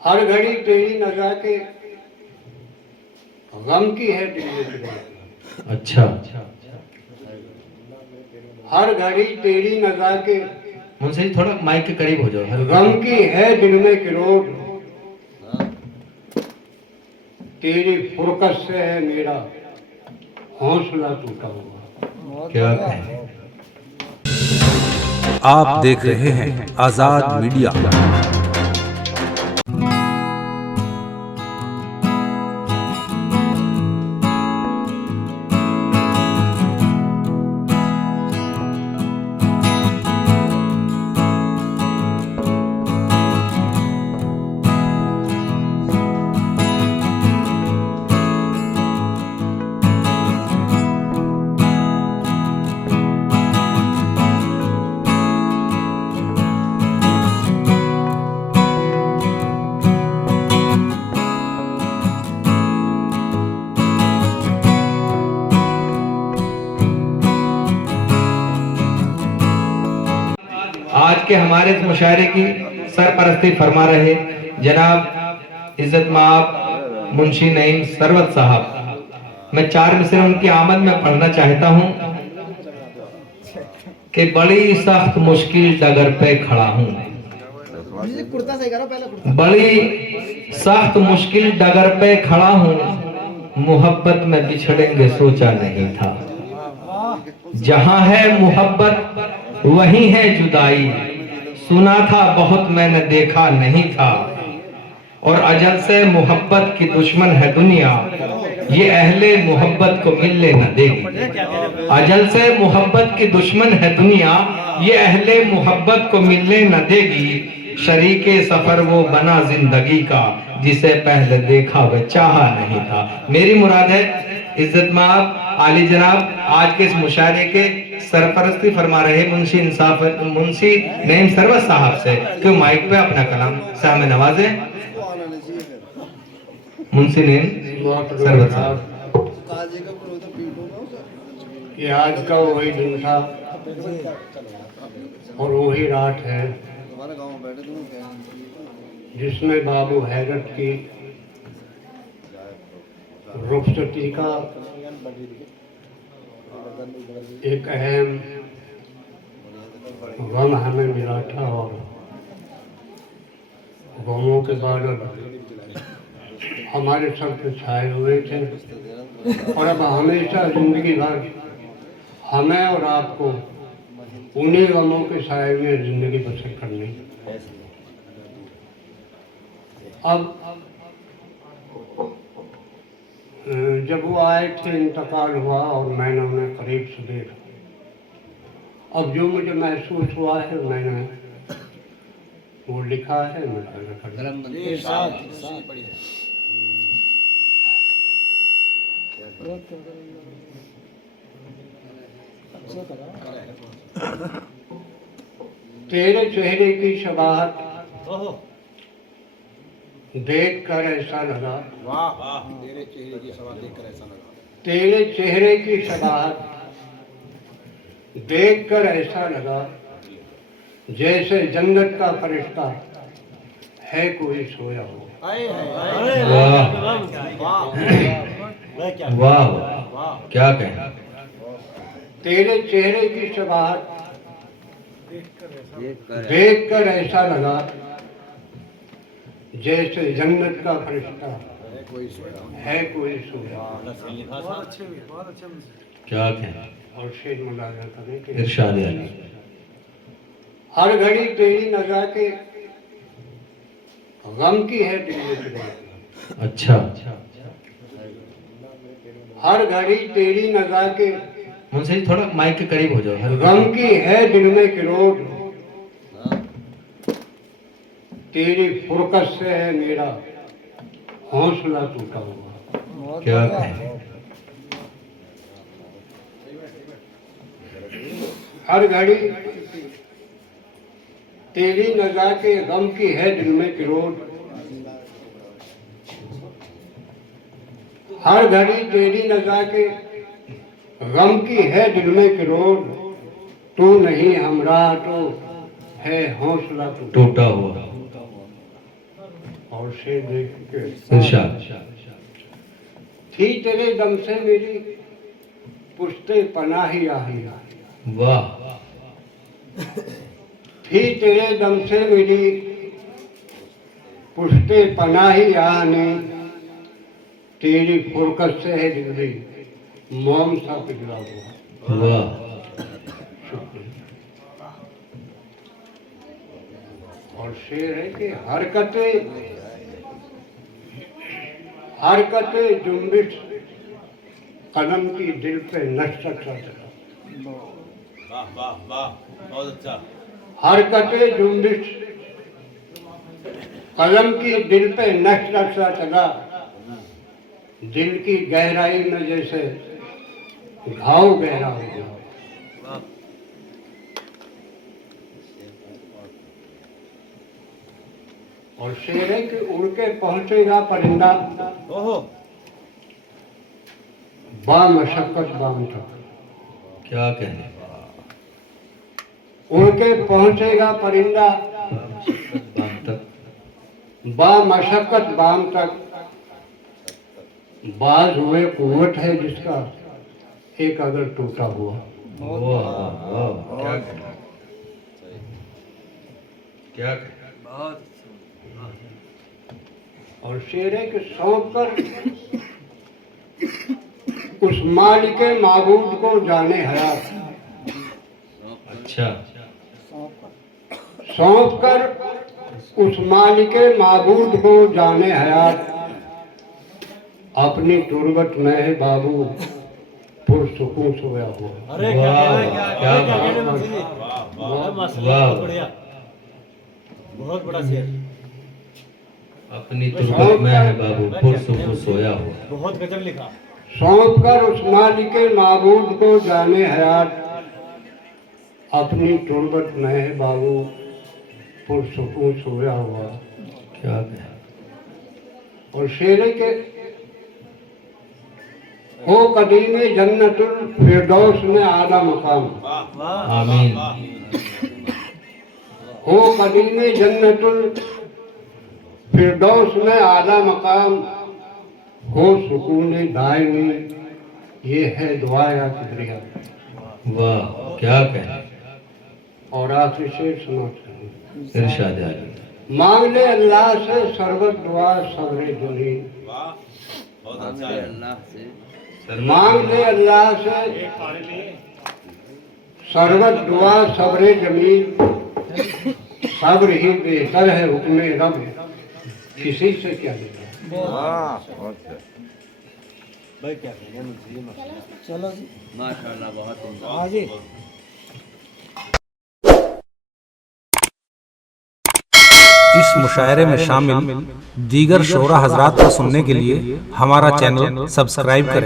हर घड़ी तेरी नज़र के गम की है दिल में फिरोज। अच्छा, हर घड़ी तेरी नज़र के मुझसे थोड़ा माइक के करीब हो जाओ। गम की है दिल में किरोड़। तेरी फुरकत से है मेरा हौसला टूटा हुआ। क्या कहें। आप देख रहे हैं आजाद मीडिया। आज के हमारे इस मुशायरे की सरपरस्ती फरमा रहे जनाब इज्जत माब मुंशी नईम सरवत साहब। मैं 4 मिसरे उनकी आमद में पढ़ना चाहता हूँ कि बड़ी सख्त मुश्किल डगर पे खड़ा हूँ। बड़ी सख्त मुश्किल डगर पे खड़ा हूँ, मोहब्बत में बिछड़ेंगे सोचा नहीं था। जहां है मोहब्बत वहीं है जुदाई, सुना था बहुत मैंने देखा नहीं था। और अजल से मोहब्बत की दुश्मन है दुनिया, ये अहले मोहब्बत को मिलने न देगी। अजल से मोहब्बत की दुश्मन है दुनिया, ये अहले मोहब्बत को मिलने न देगी। शरीके सफर वो बना जिंदगी का, जिसे पहले देखा वह चाहा नहीं था। मेरी मुराद है इज्जत माब आली जनाब आज के इस मुशायरे के सरपरस्ती फरमा रहे मुंशी नईम सरवत साहब से कि माइक पे अपना कलाम से हमें नवाजे। मुंशी नईम सरवत साहब। ये आज का वही दिन था और वही रात है जिसमें बाबू हैदर की रुखसती का एक अहम गम हमें मिला था और गमों के बादल हमारे सर पे छाए हुए थे। और अब हमेशा जिंदगी भर हमें और आपको उन्हीं गमों के साए में जिंदगी बसर करनी। अब जब वो आए थे इंतकाल हुआ और मैंने उन्हें करीब से देखा। अब जो मुझे महसूस हुआ है मैंने वो लिखा है। तेरे चेहरे की शबाहत देख कर ऐसा लगा, तेरे चेहरे की शबाहत देख कर ऐसा लगा जैसे जन्नत का फरिश्ता है कोई सोया हो। वाह क्या कहें। तेरे चेहरे की शबाहत देख कर ऐसा लगा जैसे जन्नत का फरिश्ता है कोई सोया। क्या कहें। और शेर मुलाजा करें कि इरशाद अली। हर घड़ी तेरी नज़र के गम की है दिल में फिरोज। अच्छा, हर घड़ी तेरी नज़र के मुझसे थोड़ा माइक के करीब हो जाओ। गम की है दिल में किरोड़। तेरी फुरकत से है मेरा हौसला टूटा हुआ। क्या कहें। हर घड़ी तेरी नज़र के गम की है दिल में किरोड़। हर घड़ी तेरी नज़र के गम की है दिल में किरोड़। तू नहीं हमरा तो है हौसला टूटा हुआ। और से देख के इरशाद। थी तेरे दम से मेरी पुश्ते पनाही आही। वाह। थी तेरे दम से मेरी पुश्ते पनाही आने, तेरी फुरकत से है जिंदगी मोम सा पिघला हुआ। वाह। और शेर है कि हरकतें जुम्बिश कदम की दिल पे नशर सा चला। वाह वाह वाह, बहुत अच्छा। हरकतें जुम्बिश कदम की दिल पे नशर सा चला, दिल की गहराई में जैसे घाव गहरा हो गया। और शेर है कि उड़ के पहुंचेगा परिंदा ओहो, बामशक्कत बाम तक। क्या कहने। उड़ के पहुंचेगा परिंदा बाम तक। बामशक्कत बाम तक। बाज हुए कुव्वत है जिसका एक अगर टूटा हुआ। वाह वाह, क्या कहना, क्या कहना। और शेर है कि सौंप कर उस मालिक माबूद को जाने हयात। अच्छा। सौंप कर उस मालिक माबूद को जाने हयात, अपनी तुरबत में है बाबू पुरसुकून सोया हुआ। अरे क्या बहुत वाह। बढ़िया, बहुत बड़ा शेर, अपनी तुरबत में है बाबू पुरसुकून सोया हो। बहुत गजब लिखा। सौंप कर उस मालिक माबूद को जाने हयात, अपनी तुरबत में है बाबू पुरसुकून सोया हुआ। क्या कहना। और शेर के हो कदीम जन्नतुल फिरदौस में आला मकाम। आमीन। हो कदीम जन्नतुल फिरदौस में आला मकाम, हो सुकून दायमी, ये है दुआया किबरिया। वाह, क्या कहना। और आखिरी शेर सुनाते हैं। इरशाद आली। मांग ले अल्लाह से सरबत दुआ सब्र जलील। वाह, बहुत अच्छा है। अल्लाह से मांग ले अल्लाह से सरबत दुआ सब्र जमील, सब्र ही बेहतर है हुक्म रब, किसी से क्या लेना। भाई क्या चलो जी, माशाल्लाह, बहुत हाँ जी। इस मुशायरे में शामिल दीगर शोरा हजरात को सुनने के लिए हमारा चैनल सब्सक्राइब करें।